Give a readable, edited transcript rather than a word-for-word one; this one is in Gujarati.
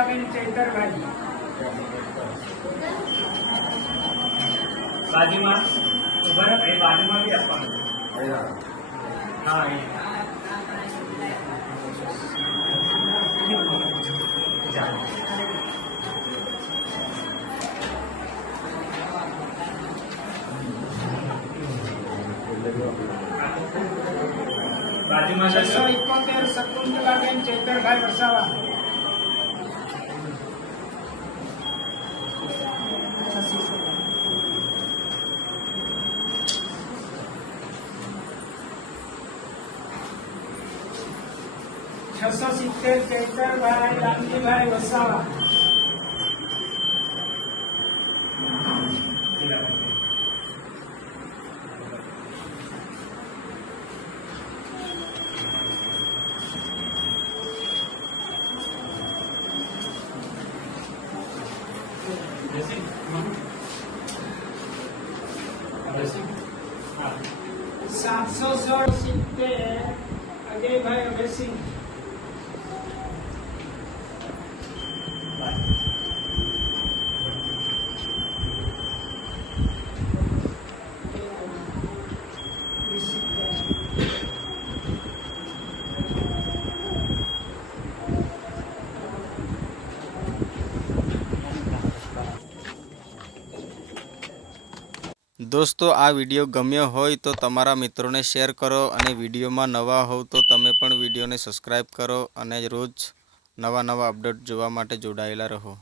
વર્ષાબેન ચૈતરભાઈ બાજુમાં ઉભા રહો, એ બાજુમાં બી આપવાનું. હા એ ચાલો. બાજુમાં 671 શકુંતલાબેન ચૈતરભાઈ વસાવા. છસો સિત્તેર ચૈતરભાઈ રામજીભાઈ વસાવા. હા 770 અજયભાઈ અભયસિંહ. દોસ્તો આ વિડીયો ગમ્યો હોય તો તમારા મિત્રોને શેર કરો અને વિડીયોમાં નવા હોવ તો તમે પણ વિડીયોને સબસ્ક્રાઈબ કરો અને રોજ નવા અપડેટ જોવા માટે જોડાયેલા રહો.